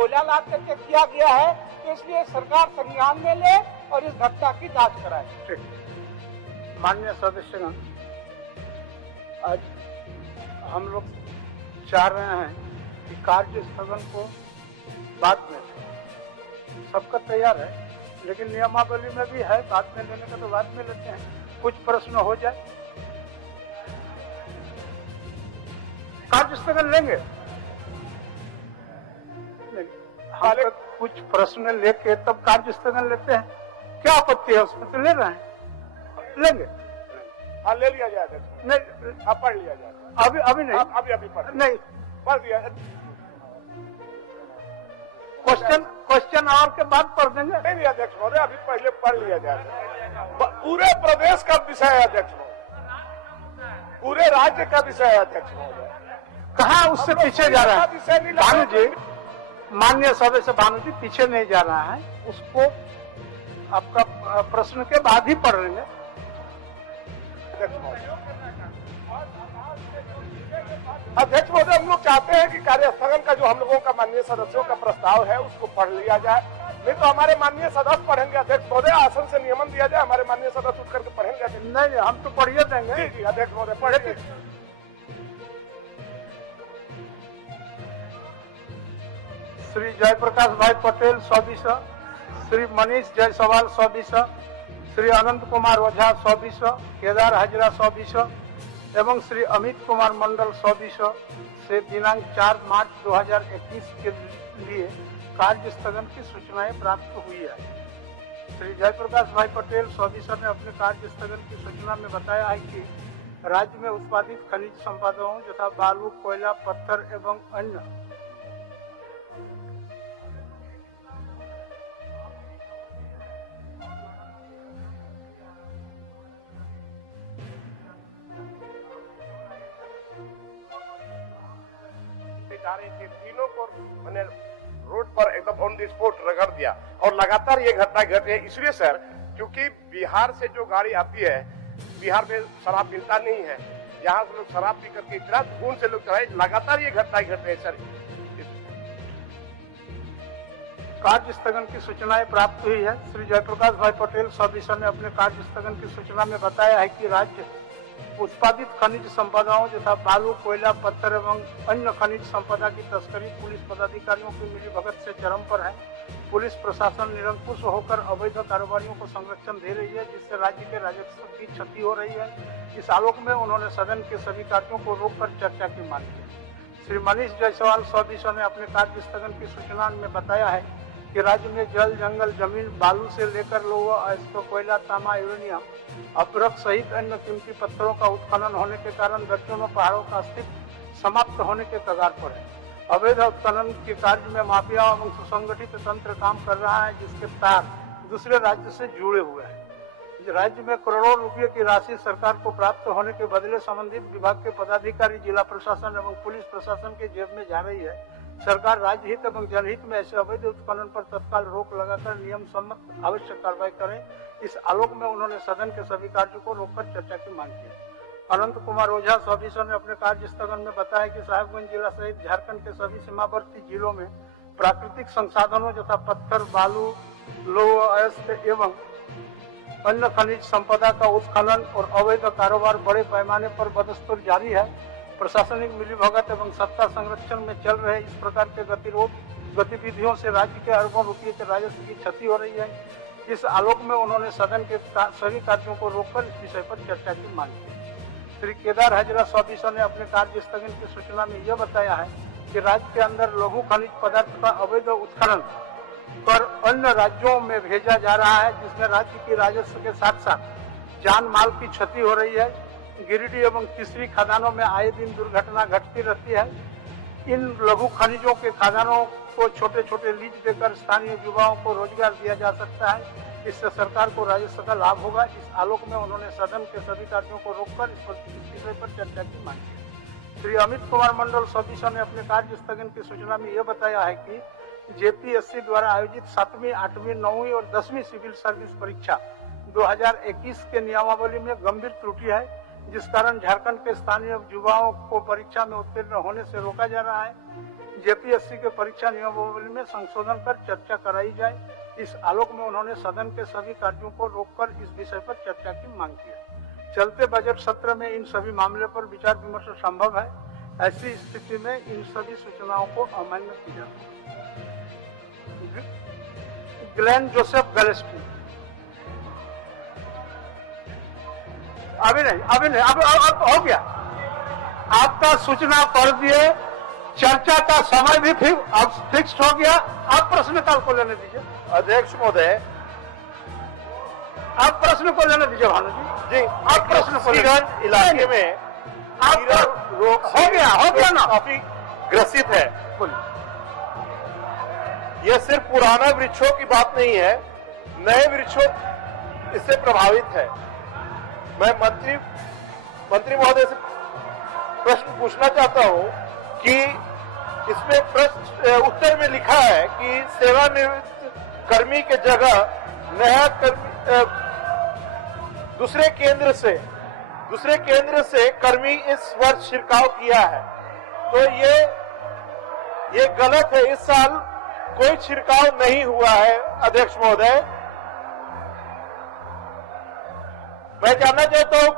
कोयला लाद करके किया गया है, तो इसलिए सरकार संज्ञान में ले और इस घटना की जांच कराए। माननीय सदस्यगण, आज हम लोग चाह रहे हैं कि कार्य स्थगन को बाद में, सबका तैयार है, लेकिन नियमावली में भी है बाद में लेने का, तो बाद में लेते हैं। कुछ प्रश्न हो जाए, कार्य स्थगन लेंगे। हाँ, कुछ प्रश्न लेके तब कार्य स्थगन लेते हैं, क्या आपत्ति है उसमें? तो ले रहे हैं, लेंगे। हाँ, ले लिया जाए। नहीं, अब पढ़ लिया जाए। अभी नहीं, अभी पढ़ नहीं, पढ़ दिया। क्वेश्चन आवर के बाद पढ़ देंगे। नहीं अध्यक्ष महोदय, अभी पहले पढ़ लिया जाए। पूरे प्रदेश का विषय है अध्यक्ष महोदय, पूरे राज्य का विषय है अध्यक्ष महोदय। कहाँ उससे पीछे जा रहा है भानु जी? माननीय सदस्य भानु जी पीछे नहीं जा रहा है, उसको आपका प्रश्न के बाद ही पढ़ लेंगे। अध्यक्ष महोदय, हम लोग चाहते हैं कि कार्यस्थगन का जो हम लोगों का माननीय सदस्यों का प्रस्ताव है उसको पढ़ लिया जाए, नहीं तो हमारे माननीय सदस्य पढ़ेंगे। अध्यक्ष महोदय, आसन से नियमन दिया जाए, हमारे माननीय सदस्य उठ करके पढ़ेंगे। नहीं, हम तो पढ़िए देंगे। जी अध्यक्ष महोदय, पढ़े। श्री जयप्रकाश भाई पटेल 100, श्री मनीष जायसवाल 100, श्री अनंत कुमार ओझा 100, केदार हजरा 100 एवं श्री अमित कुमार मंडल 100 से दिनांक 4 मार्च 2021 के लिए कार्य स्थगन की सूचनाएं प्राप्त हुई है। श्री जयप्रकाश भाई पटेल 100 ने अपने कार्य स्थगन की सूचना में बताया है कि राज्य में उत्पादित खनिज संपदाओं तथा बालू, कोयला, पत्थर एवं अन्य जा रहे थे, तीनों को मैंने रोड पर एकदम ऑन द स्पॉट रगड़ दिया। और लगातार ये घटना घट रही है इसलिए सर, क्योंकि बिहार से जो गाड़ी आती है, बिहार में शराब मिलता नहीं है, यहाँ से लोग शराब पी करके इतना खून से लोग चलाए, लगातार ये घटना घट रही है सर। कार्य स्थगन की सूचनाएं प्राप्त हुई है। श्री जयप्रकाश भाई पटेल 100 ने अपने कार्य स्थगन की सूचना में बताया है कि राज्य उत्पादित खनिज संपदाओं तथा बालू, कोयला, पत्थर एवं अन्य खनिज संपदा की तस्करी पुलिस पदाधिकारियों की मिलीभगत से चरम पर है। पुलिस प्रशासन निरंकुश होकर अवैध कारोबारियों को संरक्षण दे रही है, जिससे राज्य के राजस्व की क्षति हो रही है। इस आलोक में उन्होंने सदन के सभी कार्यों को रोककर चर्चा की मांग की। श्री मनीष जायसवाल 100 ने अपने कार्य स्थगन की सूचना में बताया है कि राज्य में जल, जंगल, जमीन, बालू से लेकर लोहा, अयस्क, कोयला, तांबा, यूरेनियम, अपरक सहित अन्य कीमती पत्थरों का उत्खनन होने के कारण दर्जनों पहाड़ों का अस्तित्व समाप्त होने के कगार पर है। अवैध उत्खनन के कार्य में माफिया एवं सुसंगठित तंत्र काम कर रहा है, जिसके तार दूसरे राज्य से जुड़े हुए हैं। राज्य में करोड़ों रुपए की राशि सरकार को प्राप्त होने के बदले संबंधित विभाग के पदाधिकारी, जिला प्रशासन एवं पुलिस प्रशासन के जेब में जा रही है। सरकार राज्य हित एवं जनहित में ऐसे अवैध उत्खनन पर तत्काल रोक लगाकर नियम सम्मत आवश्यक कार्रवाई करे। इस आलोक में उन्होंने सदन के सभी कार्यों को रोककर चर्चा की मांग की। अनंत कुमार ओझा 100 ने अपने कार्य स्थगन में बताया कि साहिबगंज जिला सहित झारखंड के सभी सीमावर्ती जिलों में प्राकृतिक संसाधनों तथा पत्थर, बालू, लोह, अयस्क एवं अन्य खनिज संपदा का उत्खनन और अवैध कारोबार बड़े पैमाने पर बदस्तूर जारी है। प्रशासनिक मिलीभगत एवं सत्ता संरक्षण में चल रहे इस प्रकार के गतिरोध गतिविधियों से राज्य के अरबों रुपये के राजस्व की क्षति हो रही है। इस आलोक में उन्होंने सदन के सभी कार्यों को रोककर इस विषय पर चर्चा की मांग की। श्री केदार हजरा 100 ने अपने कार्य स्थगन की सूचना में यह बताया है कि राज्य के अंदर लघु खनिज पदार्थ का अवैध उत्खनन कर अन्य राज्यों में भेजा जा रहा है, जिसमें राज्य की राजस्व के साथ साथ जान माल की क्षति हो रही है। गिरिडीह एवं तीसरी खदानों में आए दिन दुर्घटना घटती रहती है। इन लघु खनिजों के खदानों को छोटे छोटे लीज देकर स्थानीय युवाओं को रोजगार दिया जा सकता है। इससे सरकार को राजस्व का लाभ होगा। इस आलोक में उन्होंने सदन के सभी कार्यों को रोककर इस विषय पर चर्चा की मांग की। श्री अमित कुमार मंडल 100 ने अपने कार्य स्थगन की सूचना में यह बताया है कि जेपीएससी द्वारा आयोजित 7वीं, 8वीं, 9वीं और 10वीं सिविल सर्विस परीक्षा 2021 के नियमावली में गंभीर त्रुटि है, जिस कारण झारखंड के स्थानीय युवाओं को परीक्षा में उत्तीर्ण होने से रोका जा रहा है। जेपीएससी के परीक्षा नियमावली में संशोधन कर चर्चा कराई जाए। इस आलोक में उन्होंने सदन के सभी कार्यों को रोककर इस विषय पर चर्चा की मांग की। चलते बजट सत्र में इन सभी मामले पर विचार विमर्श संभव है। ऐसी स्थिति में इन सभी सूचनाओं को अमान्य की जाती है। ग्लेन जोसेफ गलेस्टी। अभी नहीं, अब हो गया। आपका सूचना पढ़ दिए, चर्चा का समय भी फिर अब फिक्स हो गया। आप प्रश्नकाल को लेने दीजिए। अध्यक्ष महोदय, आप प्रश्न को लेने दीजिए भानु जी। आप प्रश्न को किशनगंज इलाके में रोग हो गया ना, काफी ग्रसित है। बोलिए। यह सिर्फ पुराना वृक्षों की बात नहीं है, नए वृक्षों इससे प्रभावित है। मैं मंत्री महोदय से प्रश्न पूछना चाहता हूं कि इसमें प्रश्न उत्तर में लिखा है कि सेवानिवृत्त कर्मी के जगह नया कर्मी दूसरे केंद्र से कर्मी इस वर्ष छिड़काव किया है, तो ये गलत है। इस साल कोई छिड़काव नहीं हुआ है। अध्यक्ष महोदय, मैं जानना चाहता हूं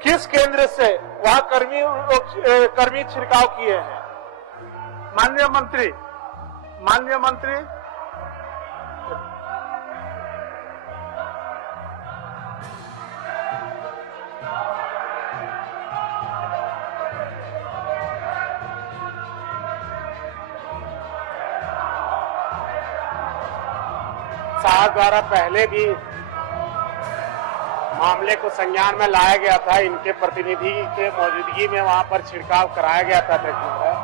किस केंद्र से वहां कर्मी छिड़काव किए हैं। माननीय मंत्री साहब द्वारा पहले भी मामले को संज्ञान में लाया गया था। इनके प्रतिनिधि के मौजूदगी में वहां पर छिड़काव कराया गया था अध्यक्ष महोदय,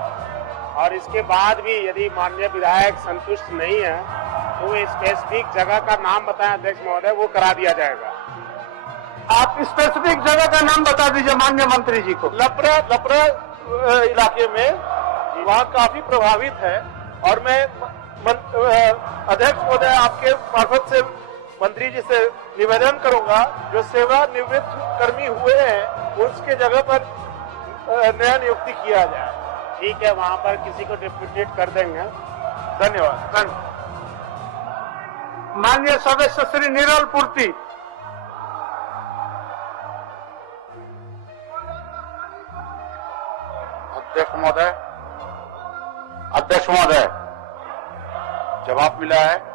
और इसके बाद भी यदि माननीय विधायक संतुष्ट नहीं है तो वो स्पेसिफिक जगह का नाम बताएं अध्यक्ष महोदय, वो करा दिया जाएगा। आप स्पेसिफिक जगह का नाम बता दीजिए माननीय मंत्री जी को। लपरा इलाके में वहां काफी प्रभावित है, और मैं अध्यक्ष महोदय आपके मार्फत से मंत्री जी से निवेदन करूंगा, जो सेवानिवृत्त कर्मी हुए हैं उसके जगह पर नया नियुक्ति किया जाए। ठीक है, वहां पर किसी को डिप्यूटेट कर देंगे। धन्यवाद। माननीय सदस्य श्री निरल पूर्ति। अध्यक्ष महोदय, जवाब मिला है।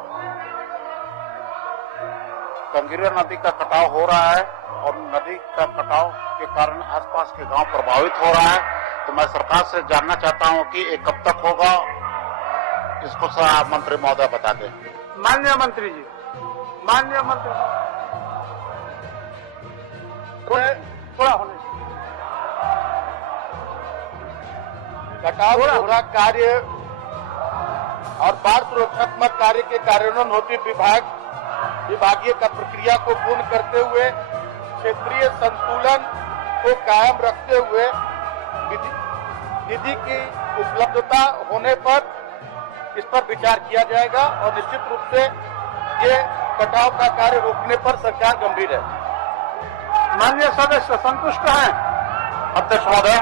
कंगीरा नदी का कटाव हो रहा है और नदी का कटाव के कारण आसपास के गांव प्रभावित हो रहा है। तो मैं सरकार से जानना चाहता हूं कि ये कब तक होगा, इसको मंत्री महोदय बता दें। माननीय मंत्री जी, थोड़ा होने कटाव पूरा कार्य और बाढ़ सुरक्षात्मक कार्य के कार्यान्वयन होती विभागीय का प्रक्रिया को पूर्ण करते हुए क्षेत्रीय संतुलन को कायम रखते हुए निधि की उपलब्धता होने पर इस पर विचार किया जाएगा, और निश्चित रूप से ये कटाव का कार्य रोकने पर सरकार गंभीर है। माननीय सदस्य संतुष्ट हैं? अध्यक्ष महोदय,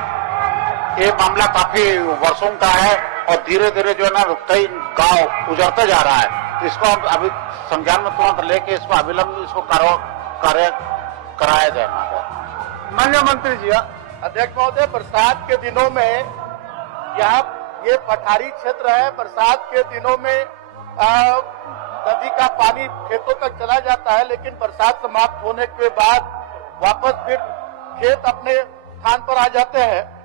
ये मामला काफी वर्षों का है और धीरे धीरे जो है ना कई गांव उजड़ते जा रहा है। इसको अभी संज्ञान में तुरंत लेके इसको अविलंब इसको कार्य कराया जाए। माननीय मंत्री जी। अध्यक्ष महोदय, बरसात के दिनों में यहाँ ये पठारी क्षेत्र है, बरसात के दिनों में नदी का पानी खेतों तक चला जाता है, लेकिन बरसात समाप्त होने के बाद वापस फिर खेत अपने स्थान पर आ जाते हैं।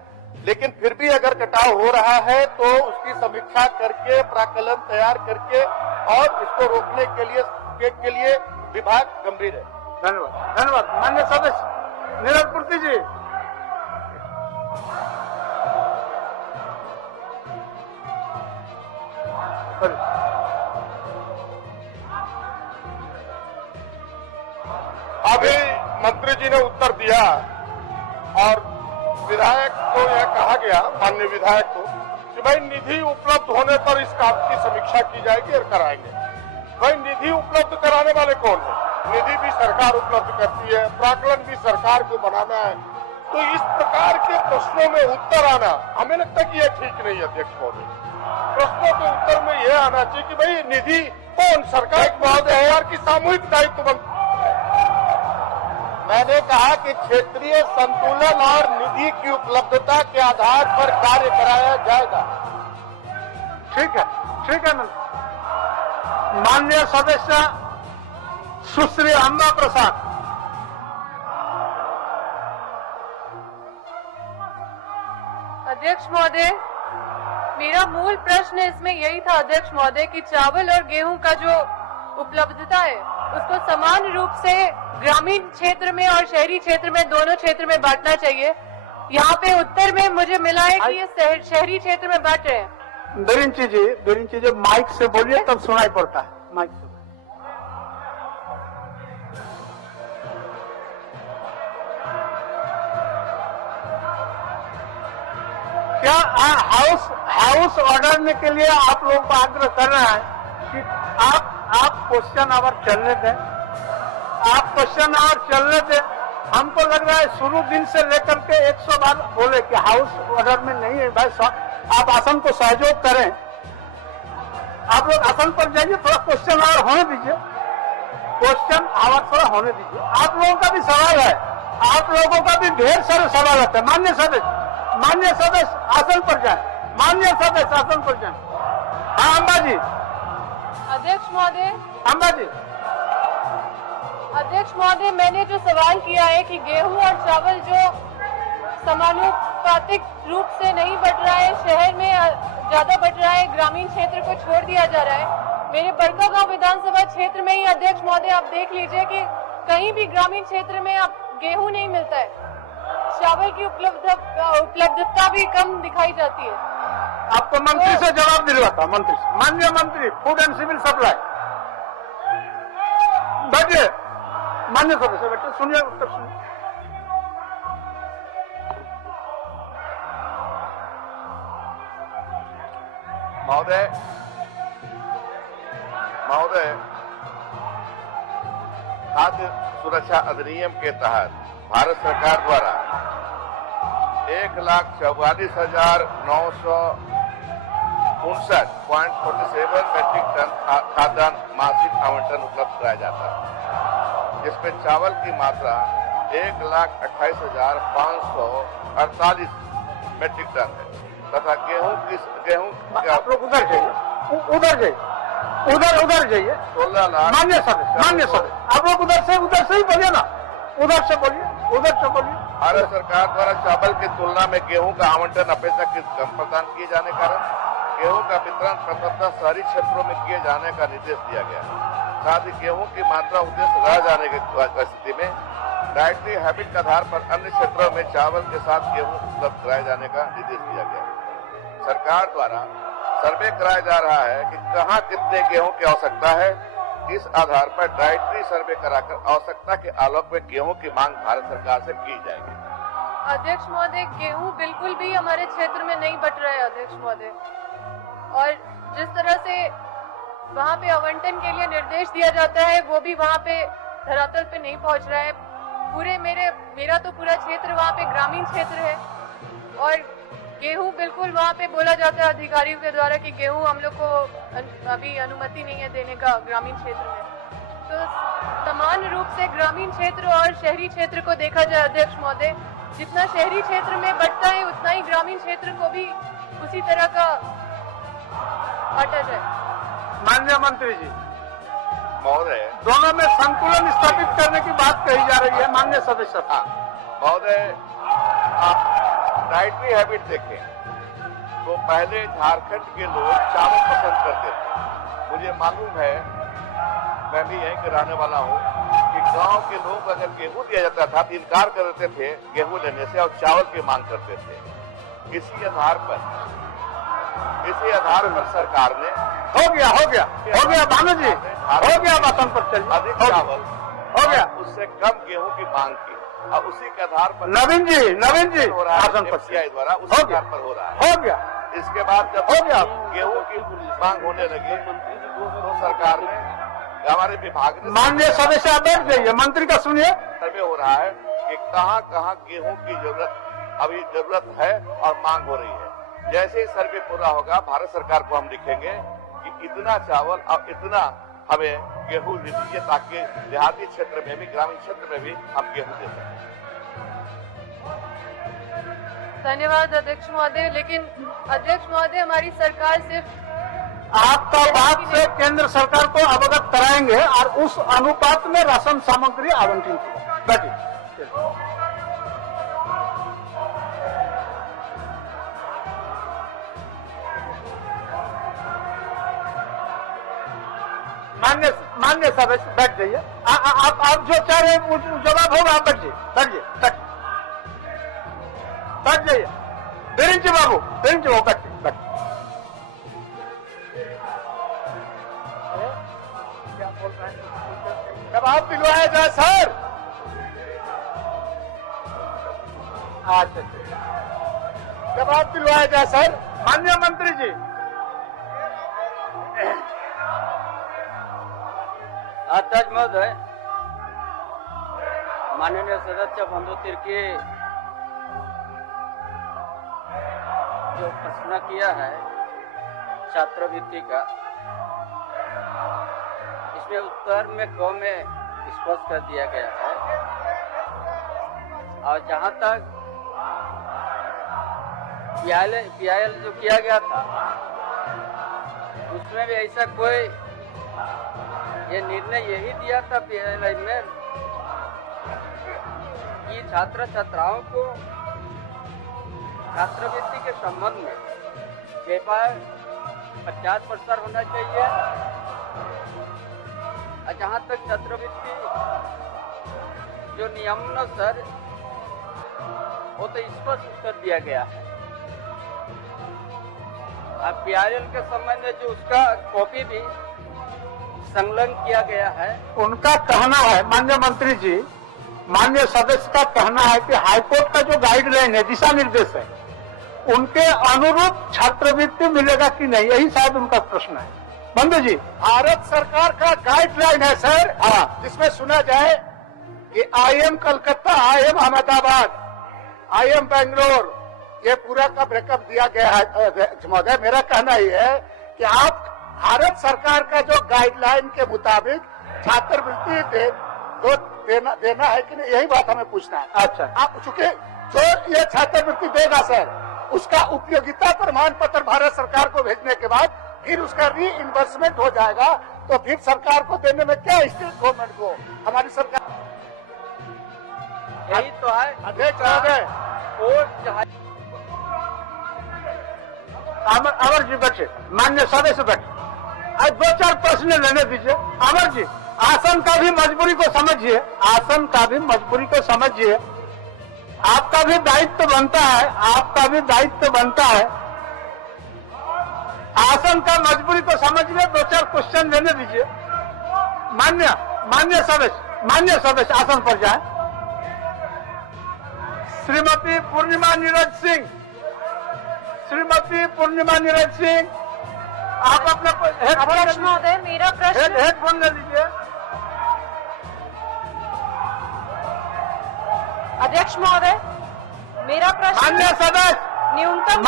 लेकिन फिर भी अगर कटाव हो रहा है तो उसकी समीक्षा करके प्राक्कलन तैयार करके और इसको रोकने के लिए विभाग गंभीर है। धन्यवाद। माननीय सदस्य निरल पूर्ति जी। अभी मंत्री जी ने उत्तर दिया और विधायक को यह कहा गया, माननीय विधायक को, कि भाई निधि उपलब्ध होने पर इस काम की समीक्षा की जाएगी और कराएंगे। भाई निधि उपलब्ध कराने वाले कौन है? निधि भी सरकार उपलब्ध करती है, प्राक्कलन भी सरकार को बनाना है, तो इस प्रकार के प्रश्नों में उत्तर आना हमें लगता है कि यह ठीक नहीं है अध्यक्ष महोदय। प्रश्नों के उत्तर में यह आना चाहिए कि भाई निधि कौन सरकार की सामूहिक दायित्व बनती। मैंने कहा कि क्षेत्रीय संतुलन और निधि की उपलब्धता के आधार पर कार्य कराया जाएगा। ठीक है ना। माननीय सदस्य सुश्री अम्बा प्रसाद। अध्यक्ष महोदय, मेरा मूल प्रश्न इसमें यही था अध्यक्ष महोदय कि चावल और गेहूं का जो उपलब्धता है उसको समान रूप से ग्रामीण क्षेत्र में और शहरी क्षेत्र में दोनों क्षेत्र में बांटना चाहिए। यहाँ पे उत्तर में मुझे मिला है कि ये शहरी क्षेत्र में बांट रहे हैं। बिरिंची जी माइक से बोलिए तब सुनाई पड़ता है। माइक से क्या हाउस ऑर्डर के लिए आप लोगों को आग्रह कर रहा है कि आप क्वेश्चन आवर चलने दें। आप क्वेश्चन आवर चलने दें। हमको लग रहा है शुरू दिन से लेकर के 100 बार बोले कि हाउस ऑर्डर में नहीं है। भाई आप आसन को सहयोग करें। आप लोग आसन पर जाइए, थोड़ा क्वेश्चन आवर होने दीजिए। क्वेश्चन आवर थोड़ा होने दीजिए। आप लोगों का भी सवाल है। आप लोगों का भी ढेर सारे सवाल होते हैं। माननीय सदस्य आसन पर जाए। माननीय सदस्य आसन पर जाए। हाँ अम्बा जी। अध्यक्ष महोदय, अम्बा जी। अध्यक्ष महोदय, मैंने जो सवाल किया है कि गेहूं और चावल जो समानुपातिक रूप से नहीं बढ़ रहा है, शहर में ज्यादा बढ़ रहा है, ग्रामीण क्षेत्र को छोड़ दिया जा रहा है। मेरे बड़कागांव विधानसभा क्षेत्र में ही अध्यक्ष महोदय आप देख लीजिए कि कहीं भी ग्रामीण क्षेत्र में अब गेहूं नहीं मिलता है। चावल की उपलब्धता भी कम दिखाई जाती है। आपको मंत्री से जवाब दिलवाता। मंत्री से, माननीय मंत्री फूड एंड सिविल सप्लाई। बैठिए माननीय सदस्य, बैठिए, सुनिए उत्तर सुनिए। महोदय, खाद्य सुरक्षा अधिनियम के तहत भारत सरकार द्वारा 1,44,959.47 मेट्रिक टन खाद्यान्न मासिक आवंटन उपलब्ध कराया जाता है, जिसमें चावल की मात्रा 1,28,548 मेट्रिक टन है तथा गेहूं आप लोग उधर जाइए। 16 लाख। मान्य सदस्य आप लोग उधर से ही बोलिए ना। उधर से बोलिए। भारत सरकार द्वारा चावल की तुलना में गेहूं का आवंटन अपेक्षाकृत कम प्रदान किए जाने के कारण गेहूं का वितरण प्रथमतः शहरी क्षेत्रों में किए जाने का निर्देश दिया गया है। साथ ही गेहूं की मात्रा उद्देश्य रह जाने की स्थिति में डाइटरी हैबिट के आधार पर अन्य क्षेत्रों में चावल के साथ गेहूं उपलब्ध कराए जाने का निर्देश दिया गया है। सरकार द्वारा सर्वे कराया जा रहा है कि कहां कितने गेहूं की आवश्यकता है। इस आधार पर डाइटरी सर्वे कराकर आवश्यकता के आलोक में गेहूं की मांग भारत सरकार से की जाएगी। अध्यक्ष महोदय, गेहूं बिल्कुल भी हमारे क्षेत्र में नहीं बट रहा है अध्यक्ष महोदय, और जिस तरह से वहां पे आवंटन के लिए निर्देश दिया जाता है वो भी वहां पे धरातल पे नहीं पहुंच रहा है। मेरा तो पूरा क्षेत्र वहां पे ग्रामीण क्षेत्र है और गेहूं बिल्कुल वहाँ पे बोला जाता है अधिकारियों के द्वारा कि गेहूं हम लोग को अभी अनुमति नहीं है देने का ग्रामीण क्षेत्र में। तो समान रूप से ग्रामीण क्षेत्र और शहरी क्षेत्र को देखा जाए अध्यक्ष महोदय, जितना शहरी क्षेत्र में बढ़ता है उतना ही ग्रामीण क्षेत्र को भी उसी तरह का बांटा जाए। माननीय मंत्री जी, महोदय, दोनों में संतुलन स्थापित करने की बात कही जा रही है। माननीय सदस्य महोदय, आप डाइटरी हैबिट देखें तो पहले झारखंड के लोग चावल पसंद करते थे। मुझे मालूम है, मैं भी यहीं के रहने वाला हूँ, कि गांव के लोग अगर गेहूं दिया जाता था तो इनकार कर देते थे गेहूं लेने से और चावल की मांग करते थे। इसी आधार पर सरकार ने हो गया भानु जी, हो गया बातों पर चलिए। अधिक चावल हो गया, उससे कम गेहूं की मांग की और उसी के आधार पर नवीन जी हो रहा है FCI द्वारा उसी आधार पर हो रहा है। हो गया। इसके बाद जब गेहूं की मांग होने लगी तो सरकार ने, हमारे विभाग ने, माननीय सदस्य बैठ जाइए, मंत्री का सुनिए। सर्वे हो रहा है कि कहां कहां गेहूं की जरूरत है और मांग हो रही है। जैसे ही सर्वे पूरा होगा भारत सरकार को हम लिखेंगे कि इतना चावल और इतना हमें गेहूं दे दीजिए, ताकि देहाती क्षेत्र में भी, ग्रामीण क्षेत्र में भी हम गेहूं दे सकें। धन्यवाद अध्यक्ष महोदय। लेकिन अध्यक्ष महोदय, हमारी सरकार सिर्फ आपका बात से केंद्र सरकार को अवगत कराएंगे और उस अनुपात में राशन सामग्री आवंटित होगा। बैठिए। मान्य सदस्य बैठ जाइए। आप जो चाह रहे हैं जवाब होगा, आप बैठ जाइए, बैठ जाइए। बिरिंच बाबू बैठ। क्या बोल रहे हैं? जवाब दिलवाया जाए सर। अच्छा, जवाब दिलवाया जाए सर। माननीय मंत्री जी। अध्यक्ष महोदय, माननीय सदस्य बंधु तिर्की जो प्रश्न किया है छात्रवृत्ति का, इसमें उत्तर में क में स्पष्ट कर दिया गया है। और जहां तक पीआईएल जो किया गया था, उसमें भी ऐसा कोई ये निर्णय यही दिया था पीआईएल में कि छात्र छात्राओं को छात्रवृत्ति के संबंध में व्यापार 50% होना चाहिए। और जहाँ तक छात्रवृत्ति जो नियमानुसार वो तो स्पष्ट उत्तर दिया गया है। अब पीआईएल के संबंध में जो उसका कॉपी भी संलग्न किया गया है। उनका कहना है, माननीय मंत्री जी, माननीय सदस्य का कहना है कि हाईकोर्ट का जो गाइडलाइन है, दिशा निर्देश है, उनके अनुरूप छात्रवृत्ति मिलेगा कि नहीं, यही शायद उनका प्रश्न है। बंधु जी, भारत सरकार का गाइडलाइन है सर, जिसमें सुना जाए कि IIM Calcutta, IIM Ahmedabad, IIM Bangalore, ये पूरा का ब्रेकअप दिया गया है। महोदय, मेरा कहना ही है कि आप भारत सरकार का जो गाइडलाइन के मुताबिक छात्रवृत्ति देना है कि नहीं, यही बात हमें पूछना है। अच्छा, आप चूंकि जो ये छात्रवृत्ति देगा सर, उसका उपयोगिता प्रमाण पत्र भारत सरकार को भेजने के बाद फिर उसका रीइंबर्समेंट हो जाएगा, तो फिर सरकार को देने में क्या, स्टेट गवर्नमेंट को, हमारी सरकार। यही तो है अध्यक्ष महोदय। अमर जी बैठे, मान्य सदस्य बैठे। आज 2-4 प्रश्न लेने दीजिए। अमर जी, आसन का भी मजबूरी को समझिए, आसन का भी मजबूरी को समझिए। आपका भी दायित्व बनता है, आपका भी दायित्व बनता है। आसन का मजबूरी को समझिए। 2-4 क्वेश्चन लेने दीजिए। मान्य सदस्य आसन पर जाए। श्रीमती पूर्णिमा नीरज सिंह, आप अपना अध्यक्ष महोदय, मेरा प्रश्न हेडफोन ले लीजिए। अध्यक्ष महोदय, मेरा प्रश्न मान्य सदस्य, न्यूनतम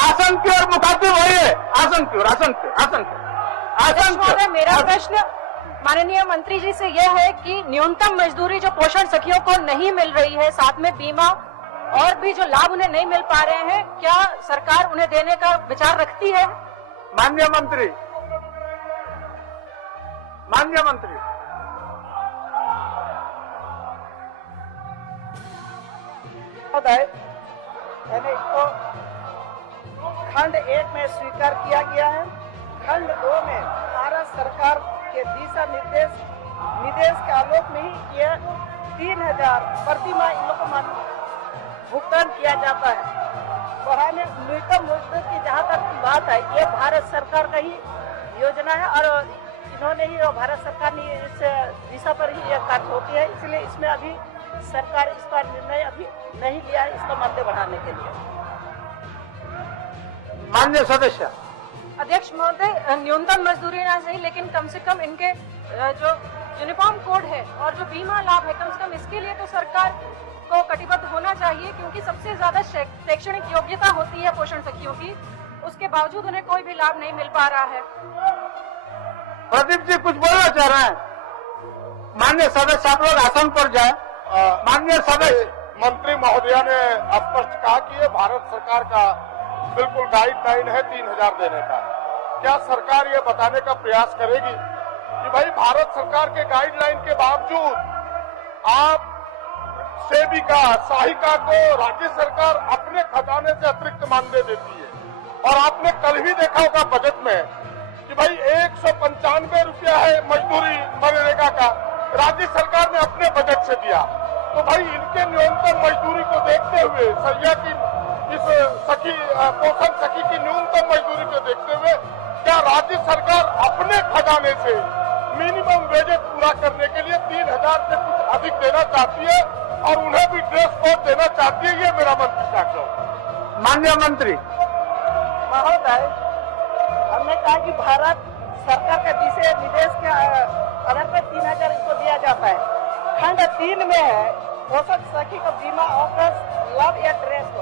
आसन की ओर मुखातिब होइए। आसन की ओर। अध्यक्ष महोदय, मेरा प्रश्न माननीय मंत्री जी से यह है कि न्यूनतम मजदूरी जो पोषण सखियों को नहीं मिल रही है, साथ में बीमा और भी जो लाभ उन्हें नहीं मिल पा रहे हैं, क्या सरकार उन्हें देने का विचार रखती है? माननीय मंत्री, महोदय, यानी इसको खंड 1 में स्वीकार किया गया है। खंड 2 में भारत सरकार के दिशा निर्देश के आलोक में ही यह 3000 प्रति माह इन लोगों को भुगतान किया जाता है। बढ़ाने न्यूनतम मजदूर की जहाँ तक बात है, ये भारत सरकार का ही योजना है और इन्होंने ही, भारत सरकार ने इस दिशा पर ही यह कार्य होती है, इसलिए इसमें अभी सरकार इस पर निर्णय अभी नहीं लिया है इसका मानदेय बढ़ाने के लिए। माननीय सदस्य। अध्यक्ष महोदय, न्यूनतम मजदूरी ना सही, लेकिन कम से कम इनके जो यूनिफॉर्म कोड है और जो बीमा लाभ है, कम से कम इसके लिए तो सरकार को कटिबद्ध होना चाहिए, क्योंकि सबसे ज्यादा शैक्षणिक योग्यता होती है पोषण सखियों की, उसके बावजूद उन्हें कोई भी लाभ नहीं मिल पा रहा है। प्रदीप जी कुछ बोलना चाह रहे हैं? माननीय सदस्य आप लोग आसन पर जाए। माननीय सदस्य मंत्री महोदया ने स्पष्ट कहा कि ये भारत सरकार का बिल्कुल गाइडलाइन है 3000 देने का। क्या सरकार ये बताने का प्रयास करेगी कि भाई भारत सरकार के गाइडलाइन के बावजूद आप सेविका सहायिका को राज्य सरकार अपने खजाने से अतिरिक्त मानदेय देती है? और आपने कल भी देखा होगा बजट में कि भाई 195 रुपया है मजदूरी मनरेगा का, राज्य सरकार ने अपने बजट से दिया। तो भाई इनके न्यूनतम मजदूरी को देखते हुए, सैया की इस सखी पोषण सखी की न्यूनतम मजदूरी को देखते हुए क्या राज्य सरकार अपने खजाने से मिनिमम वेजेस पूरा करने के लिए 3000 से कुछ अधिक देना चाहती है और उन्हें भी ड्रेस कोड देना चाहती है? ये मेरा मंत्री का माननीय मंत्री महोदय, हमने कहा कि भारत सरकार के दिशा निर्देश के आधार पर 3000 इसको दिया जाता है। खंड 3 में है पोषण सखी को बीमा ऑफर्स लाभ या ड्रेस को।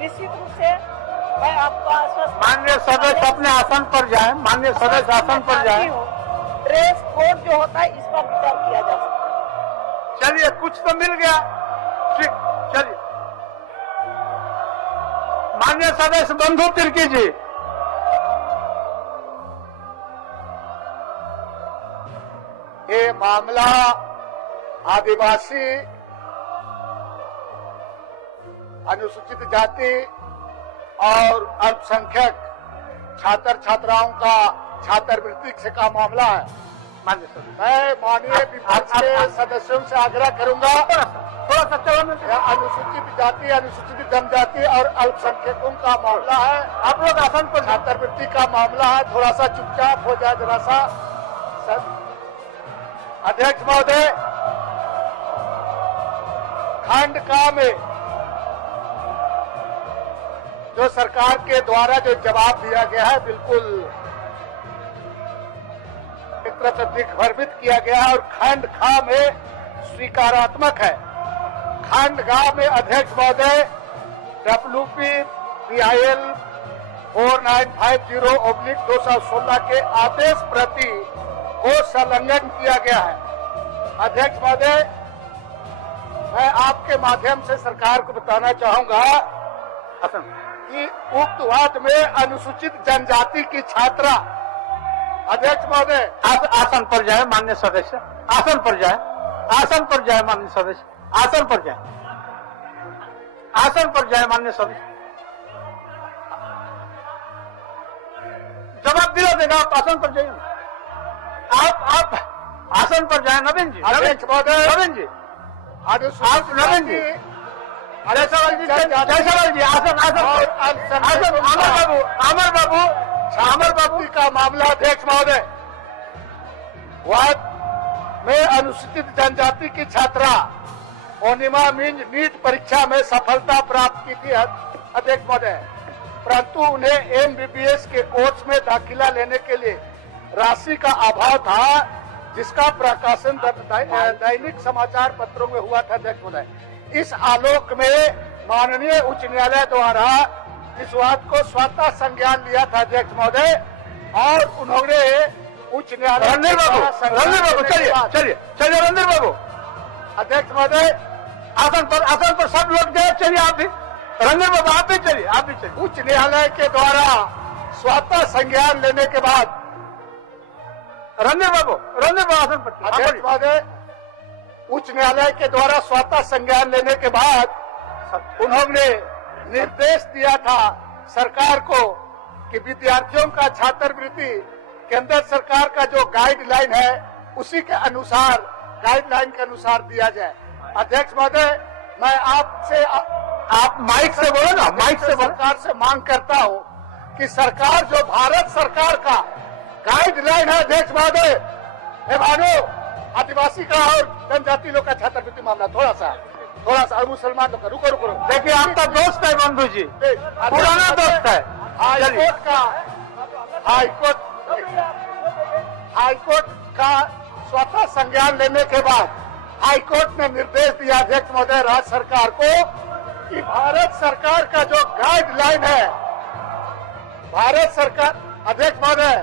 निश्चित रूप से मैं आपको आश्वस्त, माननीय सदस्य अपने आसन पर जाए। माननीय सदस्य आसन पर जाए। ड्रेस कोड जो होता है इस पर विचार किया जा सकता है। चलिए कुछ तो मिल गया, ठीक, चलिए। माननीय सदस्य बंधु तिर्की जी, ये मामला आदिवासी, अनुसूचित जाति और अल्पसंख्यक छात्र छात्राओं का छात्रवृत्ति से का मामला है। माननीय सदस्य मैं माननीय विपक्ष के सदस्यों से आग्रह करूंगा, थोड़ा सा चलो। यह अनुसूचित जाति, अनुसूचित जनजाति और अल्पसंख्यकों का मामला है। आप लोग आसन पर जाए। छात्रवृत्ति का मामला है, थोड़ा सा चुपचाप हो जाए जरा सा। अध्यक्ष महोदय, खंड का में जो सरकार के द्वारा जो जवाब दिया गया है बिल्कुल एक तरह से दिग्भ्रमित किया गया है और खंड खा में स्वीकारात्मक है। खंड गा में अध्यक्ष महोदय WPPIL 4950/216 के आदेश प्रति को संलग्न किया गया है। अध्यक्ष महोदय, मैं आपके माध्यम से सरकार को बताना चाहूंगा कि उक्त वाद में अनुसूचित जनजाति की छात्रा, अध्यक्ष महोदय आसन पर जाए। माननीय सदस्य आसन पर जाए। आसन पर जाए। माननीय सदस्य आसन पर जाए। आसन पर जाए। माननीय सदस्य जवाब दिला देगा। आप आसन पर जाइए। आप आसन पर जाए। नवीन जी, अध्यक्ष महोदय, नवीन जी, आप नवीन जी, जायसवाल जी, जायसवाल जी, आसन आसन आसन। अमर बाबू का मामला अध्यक्ष महोदय, वाद में अनुसूचित जनजाति की छात्रा पूर्णिमा मिंज नीट परीक्षा में सफलता प्राप्त की थी अध्यक्ष महोदय, परंतु उन्हें MBBS के कोर्स में दाखिला लेने के लिए राशि का अभाव था, जिसका प्रकाशन दैनिक समाचार पत्रों में हुआ था अध्यक्ष महोदय। इस आलोक में माननीय उच्च न्यायालय द्वारा इस बात को स्वतः संज्ञान लिया था अध्यक्ष महोदय, और उन्होंने उच्च न्यायालय रणधीर बाबू चलिए चलिए चलिए। रणधीर बाबू, अध्यक्ष महोदय, आसन पर सब लोग गए। चलिए आप भी। रणधीर बाबू आप भी चलिए। आप भी चलिए। उच्च न्यायालय के द्वारा स्वतः संज्ञान लेने के बाद रणधीर बाबू आसन पर। अध्यक्ष महोदय, उच्च न्यायालय के द्वारा स्वतः संज्ञान लेने के बाद उन्होंने निर्देश दिया था सरकार को कि विद्यार्थियों का छात्रवृत्ति केंद्र सरकार का जो गाइडलाइन है उसी के अनुसार, गाइडलाइन के अनुसार दिया जाए। अध्यक्ष महोदय, मैं आपसे, आप माइक से बोलो ना, माइक से बोलो। सरकार से मांग करता हूं कि सरकार जो भारत सरकार का गाइडलाइन है अध्यक्ष महोदय, भानु आदिवासी का और जनजाति लोग का छात्रवृत्ति मामला थोड़ा सा और मुसलमान लोग का, रुको देखिए आपका दोस्त है बंधु जी, पुराना दोस्त है। हाईकोर्ट का स्वतः संज्ञान लेने के बाद हाईकोर्ट ने निर्देश दिया अध्यक्ष महोदय राज्य सरकार को कि भारत सरकार का जो गाइडलाइन है, भारत सरकार, अध्यक्ष महोदय,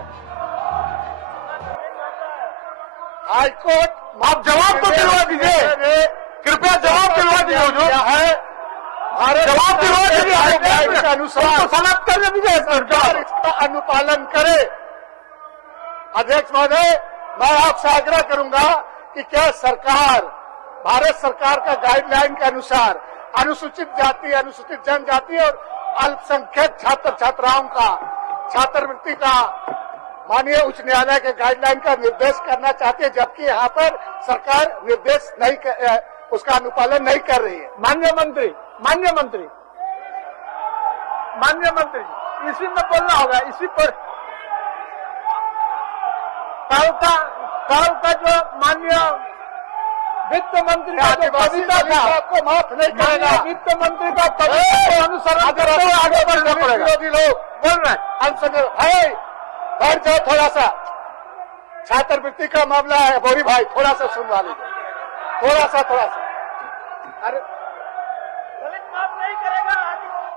हाईकोर्ट आप जवाब तो दिलवा दीजिए, कृपया जवाब दिलवा दीजिए। क्या है भारत जवाब दिलवा दीजिए, गाइडलाइन के अनुसार समाप्त करने दीजिए सरकार इसका अनुपालन करे। अध्यक्ष महोदय, मैं आपसे आग्रह करूंगा कि क्या सरकार भारत सरकार का गाइडलाइन के अनुसार अनुसूचित जाति, अनुसूचित जनजाति और अल्पसंख्यक छात्र छात्राओं का छात्रवृत्ति का माननीय उच्च न्यायालय के गाइडलाइन का निर्देश करना चाहती है, जबकि यहाँ पर सरकार निर्देश नहीं उसका अनुपालन नहीं कर रही है। माननीय मंत्री, इसी में बोलना होगा। इसी पर कल का जो माननीय वित्त मंत्री का जो कविता था आपको माफ नहीं करेगा। वित्त मंत्री का कविता को अनुसरण करते हुए आगे बढ़ना पड़ेगा। विरोधी लोग बोल रहे हैं बैठ जाओ, थोड़ा सा छात्रवृत्ति का मामला है। बोरी भाई थोड़ा सा सुनवा लीजिए, थोड़ा सा। अरे